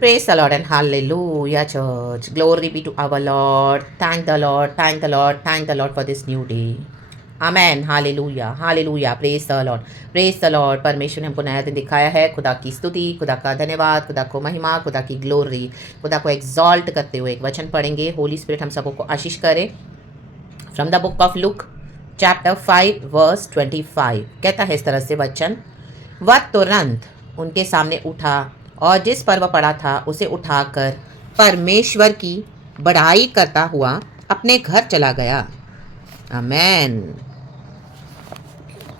Praise the Lord and hallelujah, church. Glory be to our Lord. Thank the Lord, thank the Lord, thank the Lord for this new day. Amen. Hallelujah, hallelujah. Praise the Lord, praise the Lord. परमेश्वर ने हमको नया दिन दिखाया है। खुदा की स्तुति, खुदा का धन्यवाद, खुदा को महिमा, खुदा की ग्लोरी, खुदा को एग्जॉल्ट करते हुए एक वचन पढ़ेंगे। होली स्पिरिट हम सबको आशीष करे। From the book of Luke chapter 5 verse 25 कहता है इस तरह से वचन, वह तुरंत उनके सामने उठा और जिस पर वह पड़ा था उसे उठाकर परमेश्वर की बढ़ाई करता हुआ अपने घर चला गया। आमेन।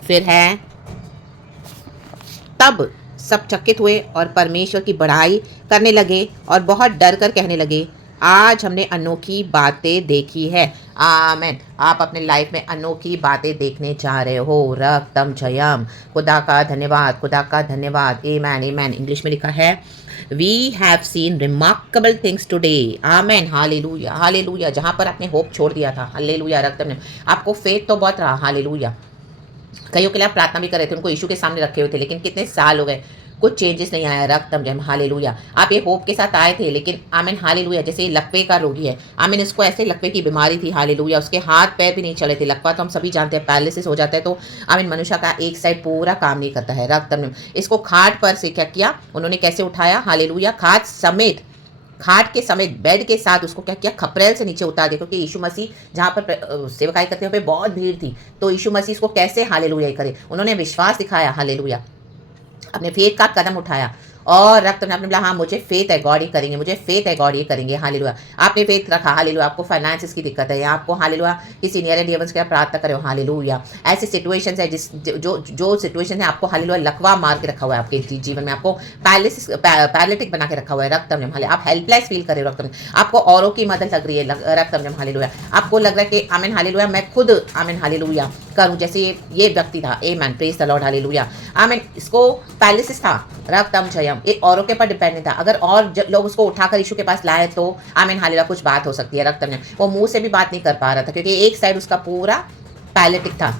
फिर है, तब सब चकित हुए और परमेश्वर की बढ़ाई करने लगे और बहुत डर कर कहने लगे, आज हमने अनोखी बातें देखी है। आमेन। आप अपने लाइफ में अनोखी बातें देखने जा रहे हो। रक्तम जयम। खुदा का धन्यवाद, खुदा का धन्यवाद। आमेन, आमेन। इंग्लिश में लिखा है, we have seen remarkable things today. Amen, hallelujah, hallelujah. जहाँ पर आपने होप छोड़ दिया था, हालेलुया, रक्तम, आपको फेथ तो बहुत रहा, हालेलुया। कईयों के लिए आप प्रार्थना भी कर रहे थे, उनको यीशु के सामने रखे हुए थे, लेकिन कितने साल हो गए, कुछ चेंजेस नहीं आया। रक्तम जय, हालेलुया। आप ये होप के साथ आए थे, लेकिन आमीन, हालेलुया। जैसे लकवे का रोगी है, आमीन, इसको ऐसे लकवे की बीमारी थी, हालेलुया। उसके हाथ पैर भी नहीं चले थे। लकवा तो हम सभी जानते हैं, पैरालिसिस हो जाता है तो आमीन, मनुष्य का एक साइड पूरा काम नहीं करता है। रक्तम, इसको खाट पर से क्या किया उन्होंने, कैसे उठाया, हालेलुया। खाट समेत, खाट के समेत बेड के साथ उसको क्या किया, खपरेल से नीचे उतार दिया, क्योंकि यीशु मसीह जहाँ पर सेवकाई करते हुए बहुत भीड़ थी, तो यीशु मसीह इसको कैसे हालेलुया करे, उन्होंने विश्वास दिखाया, हालेलुया, अपने फेथ का कदम उठाया और रक्त में आपने बोला, हाँ मुझे फेथ है, गॉड ये करेंगे, मुझे फेथ है, गॉड ये करेंगे, हालेलुया। आपने फेथ रखा, हालेलुया। आपको फाइनेंसिस की दिक्कत है या आपको हालेलुया किसी नियर डियर्स के प्रार्थना करो, हालेलुया। ऐसी सिचुएशंस है जिस जो सिचुएशन है आपको हालेलुया लकवा मार के रखा हुआ है, आपके जीवन में आपको पैरालिटिक बना के रखा हुआ है। रक्त में हाले आप हेल्पलेस फील कर रहे हो, रक्त में आपको औरों की मदद लग रही है, रक्त में हालेलुया। आपको लग रहा है कि आमीन, हालेलुया, मैं खुद आमीन, हालेलुया करूं, जैसे ये व्यक्ति था, आमेन, प्रेज द लॉर्ड, हालेलुया, आमीन। इसको पैरालिसिस था, रक्तम जयम, एक औरों के पर डिपेंड नहीं था। अगर और लोग उसको उठाकर यीशु के पास लाए तो आमीन, हालेलुया, कुछ बात हो सकती है। रक्तम जयम, वो मुंह से भी बात नहीं कर पा रहा था, क्योंकि एक साइड उसका पूरा पैरालिटिक था,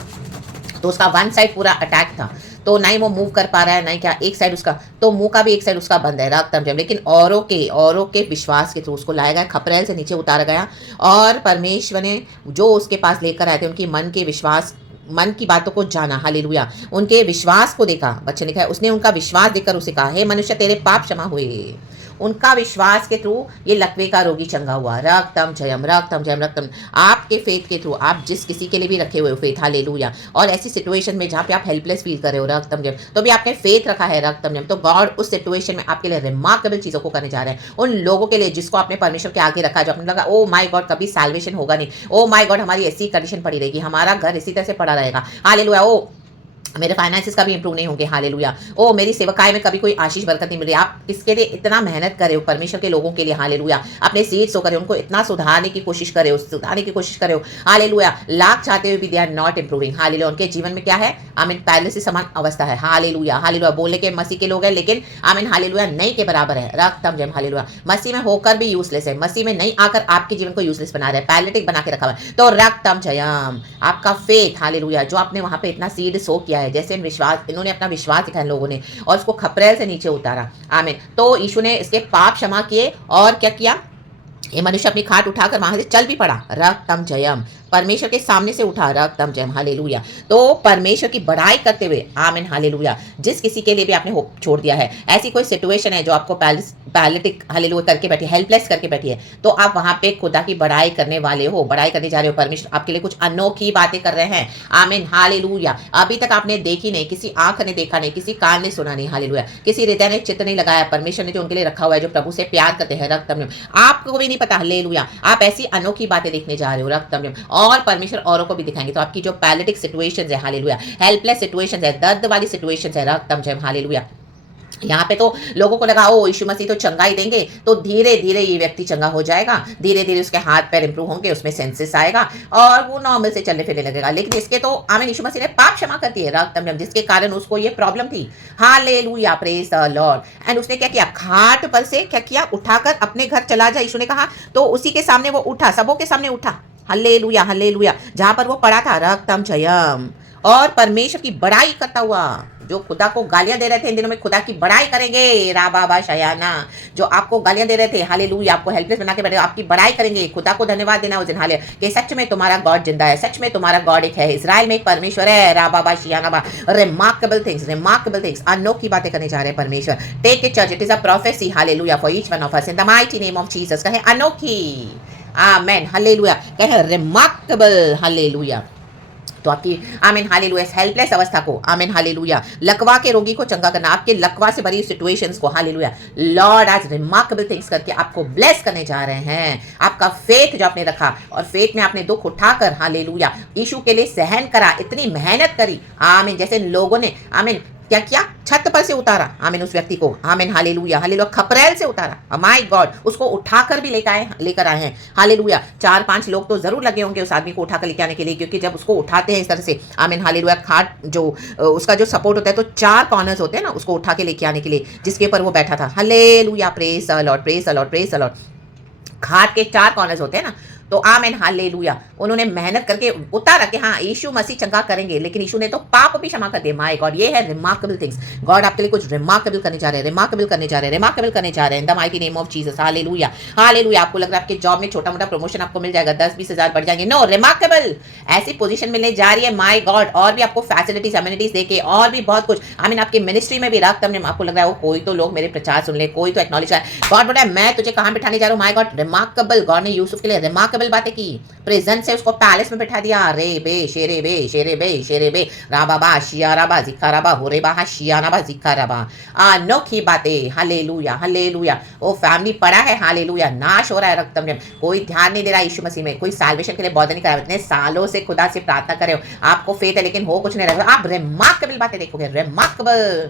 तो उसका वन साइड पूरा अटैक था, तो ना ही वो मूव कर पा रहा है, ना ही क्या, एक साइड उसका, तो मुंह का भी एक साइड उसका बंद है। रक्तम जयम, लेकिन औरों के विश्वास के थ्रू उसको लाया गया, खपरेल से नीचे उतारा गया, और परमेश्वर ने जो उसके पास लेकर आए थे उनकी मन के विश्वास, मन की बातों को जाना, हालेलुया, उनके विश्वास को देखा। बच्चे लिखा है, उसने उनका विश्वास देखकर उसे कहा, हे मनुष्य, तेरे पाप क्षमा हुए। उनका विश्वास के थ्रू ये लकवे का रोगी चंगा हुआ। रक्तम जयम, रक्तम जयम, रक्तम। आपके फेथ के थ्रू, आप जिस किसी के लिए भी रखे हुए हो फेथ, हालेलुया, और ऐसी सिचुएशन में जहाँ पे आप हेल्पलेस फील कर रहे हो, रक्तम जयम, तो भी आपने फेथ रखा है, रक्तम जयम, तो गॉड उस सिचुएशन में आपके लिए रिमार्केबल चीज़ों को करने जा रहे हैं। उन लोगों के लिए जिसको आपने परमेश्वर के आगे रखा, जो आपने लगा, ओ माय गॉड कभी सैल्वेशन होगा नहीं, ओ माय गॉड हमारी ऐसी कंडीशन पड़ी रहेगी, हमारा घर इसी तरह से पड़ा रहेगा, हालेलुया, ओ मेरे फाइनेंसेस कभी इंप्रूव नहीं होंगे, हालेलुया, ओ मेरी सेवकाई में कभी कोई आशीष बरकत नहीं मिल रही। आप किसके लिए इतना मेहनत करे हो, परमेश्वर के लोगों के लिए, हालेलुया, अपने सीट्स होकर उनको इतना सुधारने की कोशिश करे हो, हालेलुया, लाख चाहते हुए भी they are not improving, hallelujah, उनके जीवन में क्या है, आमीन, पैरालिसिस समान अवस्था है, हालेलुया, हालेलुया, बोलने के मसीह के लोग हैं, लेकिन आमीन, हालेलुया, नहीं के बराबर है। रक्तम जयम, हालेलुया, मसीह में होकर भी यूजलेस है, मसीह में नहीं आकर आपके जीवन को यूजलेस बना रहे हैं, पैरालिटिक बना के रखा हुआ है। तो रक्तम जयम, आपका फेथ, हालेलुया, जो आपने वहां पे इतना सीड सो किया है, जैसे विश्वास, इन्होंने अपना विश्वास दिखाया लोगों ने और उसको खपरेल से नीचे उतारा, आमीन, तो यीशु ने इसके पाप क्षमा किए और क्या किया, ये मनुष्य अपनी खाट उठाकर वहां से चल भी पड़ा। रक्तम जयम, परमेश्वर के सामने से उठा, रक्तम जयम, हालेलुया। तो परमेश्वर की बढ़ाई करते हुए, आमीन, हालेलुया, जिस किसी के लिए भी आपने होप छोड़ दिया है, ऐसी कोई सिचुएशन है जो आपको पैरालिटिक, हालेलुया, करके बैठी, हेल्पलेस करके बैठी है, तो आप वहां पे खुदा की बढ़ाई करने वाले हो, बढ़ाई करने जा रहे हो। परमेश्वर आपके लिए कुछ अनोखी बातें कर रहे हैं, आमीन, हालेलुया। अभी तक आपने देखी नहीं, किसी आंख ने देखा नहीं, किसी कान ने सुना नहीं, हालेलुया, किसी हृदय ने चित्त नहीं लगाया, परमेश्वर ने जो उनके लिए रखा हुआ है, जो प्रभु से प्यार करते हैं, रक्तम, आपको भी नहीं पता, हालेलुया, आप ऐसी अनोखी बातें देखने जा रहे हो, रक्तम, और परमेश्वर औरों को भी दिखाएंगे। तो आपकी जो पैरालिटिक सिचुएशंस है, हालेलुया, हेल्पलेस सिचुएशंस है, दर्द वाली सिचुएशंस है, रक्तम जयम, हालेलुया, यहाँ पे तो लोगों को लगा ओ यीशु मसीह तो चंगा ही देंगे, तो धीरे धीरे ये व्यक्ति चंगा हो जाएगा, धीरे धीरे उसके हाथ पैर इंप्रूव होंगे, उसमें सेंसेस आएगा और वो नॉर्मल से चलने फिरने लगेगा। लेकिन इसके तो आमीन, यीशु मसीह ने पाप क्षमा कर दिए, रक्तम, जिसके कारण उसको ये प्रॉब्लम थी, hallelujah, praise the Lord. And उसने क्या किया, खाट पर से क्या किया, उठाकर अपने घर चला जा, यीशु ने कहा, तो उसी के सामने वो उठा, सबों के सामने उठा, हालेलुया, हालेलुया, जहां पर वो पड़ा था, रक्तम जयम, और परमेश्वर की बड़ाई करता हुआ जो खुदा को गालियां दे रहे थे इन दिनों में खुदा की बड़ाई करेंगे। राबाबा शयाना, जो आपको गालियां दे रहे थे, हालेलुया, आपको हेल्पलेस बना के बैठे, आपकी बड़ाई करेंगे। खुदा को धन्यवाद देना उस दिन, हाले कि सच में तुम्हारा गॉड जिंदा है, सच में तुम्हारा गॉड एक है, इजराइल में एक परमेश्वर है। राबाबा शियानाबा, रिमार्केबल थिंग्स, अनोखी बातें करने जा रहे हैं परमेश्वर। Take it church, it is a prophecy, hallelujah, for each one of us in the mighty name of Jesus. कहे अनोखी, आमेन, हालेलुया, कहे रिमार्केबल, हालेलुया। तो आपकी आमीन हालेलुया हेल्पलेस अवस्था को, आमीन हालेलुया, लकवा के रोगी को चंगा करना, आपके लकवा से भरी सिचुएशंस को, हालेलुया, लॉर्ड आज रिमार्केबल थिंग्स करके आपको ब्लेस करने जा रहे हैं। आपका फेथ जो आपने रखा और फेथ में आपने दुख उठाकर, हालेलुया, यीशु के लिए सहन करा, इतनी मेहनत करी, आमीन, जैसे लोगों ने आमीन क्या किया, छत पर से उतारा, आमीन, उस व्यक्ति को, आमीन हालेलुया, हालेलुया, खपरेल से उतारा, माय गॉड, उसको उठाकर भी लेकर आए हैं, हालेलुया। 4-5 लोग तो जरूर लगे होंगे उस आदमी को उठाकर लेके आने के लिए, क्योंकि जब उसको उठाते हैं इस तरह से, आमीन हालेलुया, खाट जो उसका जो सपोर्ट होता है तो 4 कॉर्नर्स होते हैं ना, उसको उठा के लेके आने के लिए, जिसके ऊपर वो बैठा था, hallelujah, praise the Lord, praise the Lord, praise the Lord. खाट के 4 कॉर्नर्स होते हैं ना, तो आमेन हालेलुया, उन्होंने मेहनत करके उतारा कि हाँ यीशु मसीह चंगा करेंगे, लेकिन यीशु ने तो पाप भी क्षमा कर दिए। माय गॉड, ये है रिमार्केबल थिंग्स। गॉड आपके लिए कुछ रिमार्केबल करने जा रहे हैं, रिमार्केबल करने जा रहे हैं इन the mighty name of Jesus, hallelujah, hallelujah. आपको लग रहा है आपके जॉब में छोटा मोटा प्रमोशन आपको मिल जाएगा, 10-20 हज़ार बढ़ जाएंगे, नो, रिमार्केबल ऐसी पोजीशन मिलने जा रही है, माय गॉड, और भी आपको फैसिलिटीज अम्यूनिटीज देके और भी बहुत कुछ, आमीन, आपकी मिनिस्ट्री में भी रख, तब आपको लग रहा है वो कोई तो लोग मेरे प्रचार सुन ले, कोई तो एक्नॉलेज है, गॉड बोला मैं तुझे कहाँ बिठाने जा रहा हूँ, माय गॉड, रिमार्केबल। गॉड ने यूसुफ के लिए रिमार्केबल बातें की, प्रेजेंट से उसको पैलेस में बिठा दिया, रे बे शेरे बे शेरे बे शेरे बे, राबाबा शियाराबा जिखाराबा होरेबा शियानाबा जिखाराबा, अनोखी बातें, हालेलुया, हालेलुया। वो फैमिली पड़ा है, हालेलुया, नाश हो रहा है रक्तम में, कोई ध्यान नहीं दे रहा यीशु मसीह में, कोई साल्वेशन के लिए बॉदर नहीं कर रहा, इतने सालों से खुदा से प्रार्थना करे हो, आपको फेथ है लेकिन हो कुछ नहीं रहा, आप रिमार्केबल बातें देखोगे, remarkable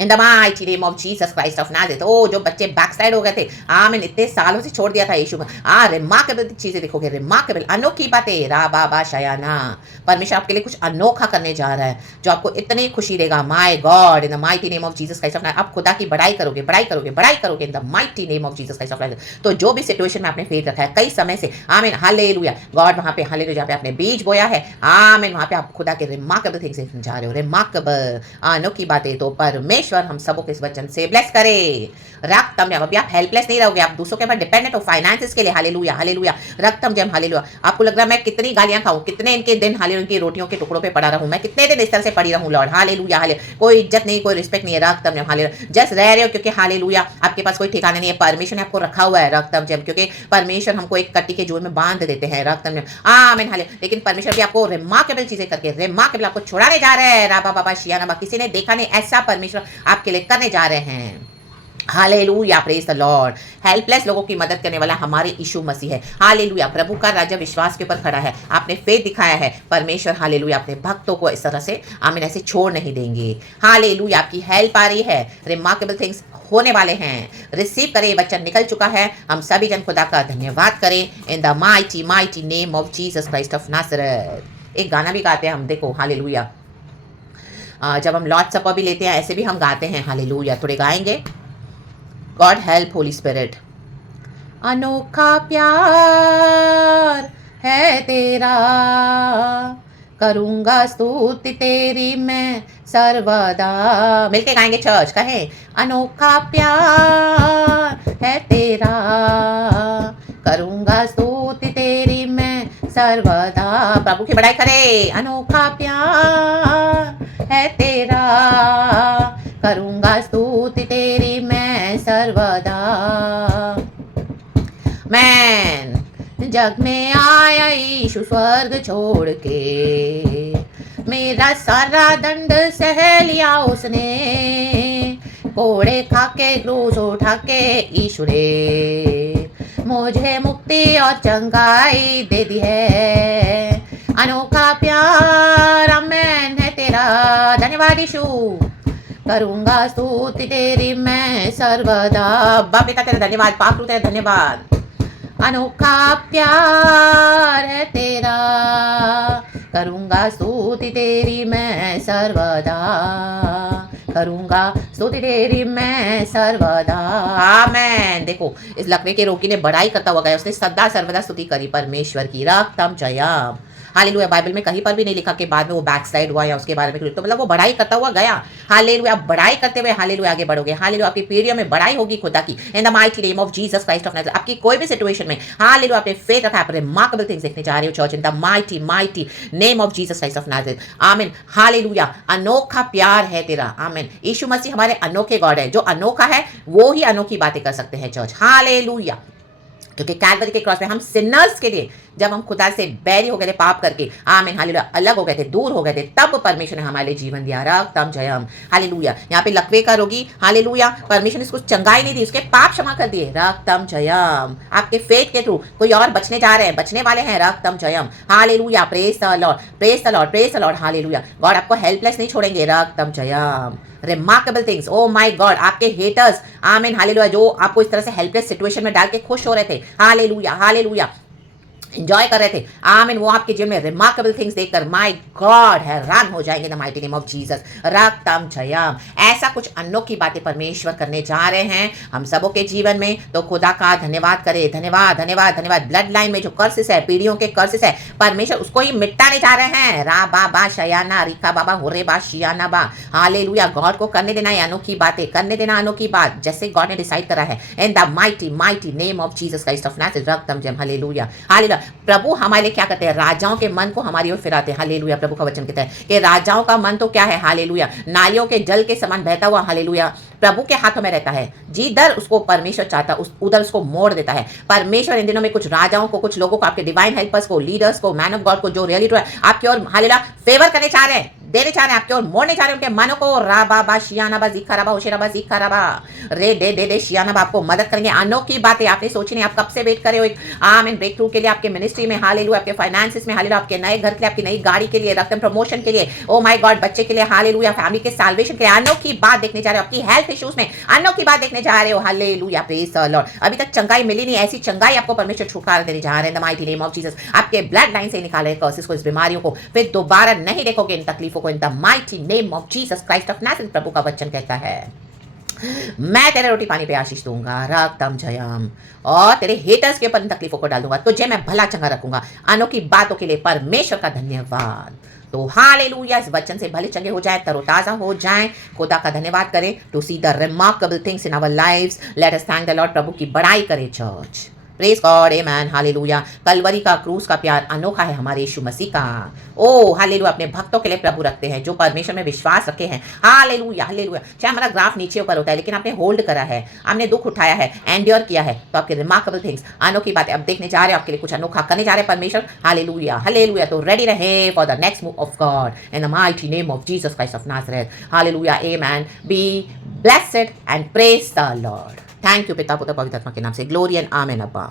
in the mighty name of Jesus Christ of Nazareth. ओ जो बच्चे बैकसाइड हो गए थे, आमीन, इतने सालों से छोड़ दिया था यीशु में, रिमार्केबल चीजें देखोगे, रिमार्केबल, अनोखी बातें, राबाबा शयाना, परमेश्वर आपके लिए कुछ अनोखा करने जा रहा है जो आपको इतनी खुशी देगा, my God, in the mighty name of Jesus Christ of Nazareth. आप खुदा की बड़ाई करोगे, बड़ाई करोगे, बड़ाई करोगे इन the mighty name of Jesus Christ of Nazareth. तो जो भी सिचुएशन में आपने फेथ रखा है कई समय से, आमीन हालेलुया, गॉड वहां पे, हालेलुया, जहाँ पे आपने बीज बोया है, आमीन, वहां पे आप खुदा के रिमार्केबल थिंग्स जा रहे हो, रिमार्केबल, अनोखी बातें। तो परमेश्वर हम सबको इस वचन से ब्लेस करे, रक्तम जम, अभी आप हेल्पलेस नहीं रहोगे, आप दूसरों के ऊपर डिपेंडेंट हो फाइनेंसेस के लिए, हालेलुया, हालेलुया, रक्तम जम, हालेलुया। आपको लग रहा है मैं कितनी गालियां खाऊं, कितने इनके दिन, हालेलुया, इनकी रोटियों के टुकड़ों पे पड़ा रहूं, मैं कितने दिन इस तरह से पड़ी रहूं, लॉर्ड, हालेलुया, हालेलुया, कोई इज्जत नहीं, कोई रिस्पेक्ट नहीं है, रक्तम जम, हालेलुया, जस्ट रह रहे हो क्योंकि हालेलुया आपके पास कोई ठिकाना नहीं है, परमेश्वर ने आपको रखा हुआ है, रक्तम जम, क्योंकि परमेश्वर हमको एक कट्टी के जुए में बांध देते हैं, रक्तम जम, आमीन, हालेलुया, लेकिन परमेश्वर भी आपको रिमार्केबल चीजें करके, रिमार्केबल आपको छुड़ाने जा रहे हैं, राबा बाबा शियाना, किसी ने देखा नहीं ऐसा परमेश्वर आपके लिए करने जा रहे हैं, hallelujah, praise the Lord. Helpless लोगों की मदद करने वाला हमारे यीशु मसीह है, हालेलुया। प्रभु का राज्य विश्वास के ऊपर खड़ा है, आपने फेथ दिखाया है, परमेश्वर हालेलुया अपने भक्तों को इस तरह से आमीन ऐसे छोड़ नहीं देंगे, हालेलुया। आपकी हेल्प आ रही है, रिमार्केबल थिंग्स होने वाले हैं, रिसीव करें, वचन निकल चुका है, हम सभी जन खुदा का धन्यवाद करें इन the mighty mighty name of Jesus Christ of Nazareth. एक गाना भी गाते हैं हम, देखो, हालेलुया, जब हम लॉर्ड सपर भी लेते हैं ऐसे भी हम गाते हैं, हालेलुया, थोड़े गाएंगे। God help Holi spirit. अनोखा प्यार है तेरा, करूँगा स्तुति तेरी मैं सर्वदा, मिलके गाएंगे चर्च, कहें अनोखा प्यार है तेरा, करूँगा स्तुति तेरी मैं सर्वदा, प्रभु की बड़ाई करे, अनोखा प्यार है तेरा, करूँगा स्तुति तेरी मैं सर्वदा। मैन जग में आया यीशु स्वर्ग छोड़ के, मेरा सारा दंड सह लिया उसने, कोड़े खा के क्रूस उठा के यीशु ने मुझे मुक्ति और चंगाई दे दी है, अनोखा प्यार अमेन है तेरा, धन्यवाद यीशु, करूँगा स्तुति तेरी मैं सर्वदा, बाप पिता तेरा धन्यवाद, पाप तेरा धन्यवाद, अनोखा प्यार है तेरा, करूँगा स्तुति तेरी मैं सर्वदा, करूँगा स्तुति तेरी मैं सर्वदा, आमेन। देखो इस लकवे के रोगी ने बड़ाई करता हुआ गया, उसने सदा सर्वदा स्तुति करी परमेश्वर की, रक्तम जयम, हालेलुया। बाइबल में कहीं पर भी नहीं लिखा कि बाद में वो बैकस्लाइड हुआ या उसके बारे में कुछ, तो मतलब वो बढ़ाई करता हुआ गया। हालेलुया। आप बढ़ाई करते हुए हालेलुया आगे बढ़ोगे। हालेलुया। आपकी पीढ़ियों में बढ़ाई होगी खुदा की, इन the mighty name of Jesus Christ of Nazareth. आपकी कोई भी सिचुएशन में हालेलुया आपने फेथ रखा है, आप रिमार्केबल थिंग्स देखने जा रहे हो church, in the mighty mighty name of Jesus Christ of Nazareth. आमीन। हालेलुया। अनोखा प्यार है तेरा। आमीन। यीशु मसीह हमारे अनोखे गॉड है। जो अनोखा है वो ही अनोखी बातें कर सकते हैं चर्च। हालेलुया। क्योंकि कैलवरी के क्रॉस में हम सिनर्स के लिए, जब हम खुदा से बैरी हो गए थे पाप करके, आमीन हालेलुया, अलग हो गए थे, दूर हो गए थे, तब परमेश्वर ने हमारे लिए जीवन दिया। रक्तम जयम। हालेलुया। यहाँ पे लकवे का रोगी, हालेलुया, परमेश्वर ने इसको चंगाई नहीं दी, उसके पाप क्षमा कर दिए। रक्तम जयम। आपके फेथ के थ्रू कोई और बचने जा रहे हैं, बचने वाले हैं। रक्तम जयम। Hallelujah. Praise the Lord, praise the Lord, praise the Lord. Hallelujah. God आपको हेल्पलेस नहीं छोड़ेंगे। रक्तम जयम। Remarkable things. Oh my God, आपके हेटर्स, आमीन हालेलुया, जो आपको इस तरह से हेल्पलेस सिचुएशन में डाल के खुश हो रहे थे, हालेलुया हालेलुया, एंजॉय कर रहे थे, आमीन, वो आपके जीवन में रिमार्केबल थिंग्स देखकर माय गॉड हैरान हो जाएंगे। The mighty name of Jesus. रक्तम जयम। ऐसा कुछ अनोखी बातें परमेश्वर करने जा रहे हैं हम सबों के जीवन में, तो खुदा का धन्यवाद करें। धन्यवाद धन्यवाद धन्यवाद। ब्लड लाइन में जो कर्सेस है, पीढ़ियों के कर्सेस है, परमेश्वर उसको ही मिटाने जा रहे हैं। रा बाबा शयाना रिका बाबा होरे बा शियाना बा। हालेलुया। गॉड को करने देना है अनोखी बातें, करने देना अनोखी बात, जैसे गॉड ने डिसाइड करा है, in the mighty mighty name of Jesus Christ of Nazareth. रक्तम जयम। Hallelujah hallelujah. प्रभु हमारे लिए क्या करते हैं? राजाओं के मन को हमारी ओर फिराते हैं। हालेलुया। प्रभु का वचन कहता है कि राजाओं का मन तो क्या है? हालेलुया, नालियों के जल के समान बहता हुआ। हालेलुया। प्रभु के हाथों में रहता है। जिधर उसको परमेश्वर चाहता उधर उसको मोड़ देता है। परमेश्वर इन दिनों में कुछ राजाओं को, कुछ लोगों को, आपके डिवाइन हेल्पर्स को, लीडर्स को, मैन ऑफ गॉड को, जो रियली आपकी ओर हालेलुया फेवर करने चाह रहे हैं, देने चाह रहे हैं, आपके ओर मोड़ने चाह रहे हैं उनके मनो को। राबा बा शियाना बा जिखा राबा होशे राबा जिखा राबा रे दे दे दे शियाना बा। आपको मदद करेंगे। अनोखी बातें आपने सोची नहीं, आप कब से वेट कर रहे हो एक आमीन ब्रेक थ्रू के लिए, आपके मिनिस्ट्री में हालेलुया, आपके फाइनेंसेस में हालेलुया, आपके नए घर के लिए, आपकी नई गाड़ी के लिए, रकम प्रमोशन के लिए, ओ माय गॉड, बच्चे के लिए, हालेलुया, फैमिली के साल्वेशन के लिए अनोखी बात देखने जा रहे हो। आपकी हेल्थ इश्यूज में अनोखी बात देखने जा रहे हो। हालेलुया। Praise the Lord. अभी तक चंगाई मिली नहीं, ऐसी चंगाई आपको परमेश्वर छुटकारा देने जा रहे हैं। The mighty name of Jesus. आपके ब्लड लाइन से निकाले हैं कर्सेस को, इस बीमारियों को, फिर दोबारा नहीं देखोगे इन तकलीफों को, in the mighty name of Jesus Christ of Nazareth. प्रभु का वचन कहता है मैं तेरे रोटी पानी पे आशीष दूंगा। रक्तम जयम। और तेरे हेटर्स के ऊपर इन तकलीफों को डाल दूंगा, तुझे मैं भला चंगा रखूंगा। अनोखी बातों के लिए परमेश्वर का धन्यवाद। तो हालेलुया। इस वचन से भले चंगे हो जाए, तरोताजा हो जाए, खुदा का धन्यवाद करें to see the remarkable things in our lives. Let us thank the Lord. प्रभु की बड़ाई करें church. Praise God, amen, hallelujah. Calvary का क्रूस का प्यार अनोखा है हमारे यीशु मसीह का। ओ हालेलुया। अपने भक्तों के लिए प्रभु रखते हैं जो परमेश्वर में विश्वास रखे हैं। Hallelujah hallelujah. चाहे हमारा ग्राफ नीचे ऊपर होता है, लेकिन आपने होल्ड करा है, आपने दुख उठाया है, एंड्योर किया है, तो आपके रिमार्केबल थिंग्स, अनोखी बातें अब देखने जा रहे हो, आपके लिए कुछ अनोखा करने जा रहे हैं परमेश्वर। Hallelujah hallelujah. तो रेडी रहे for the next move of God in the mighty name of Jesus Christ of Nazareth. Hallelujah. Amen. Be blessed and praise the Lord. Thank you पिता पुत्र पवित्र आत्मा के नाम से। ग्लोरी एंड आमेन अब्बा।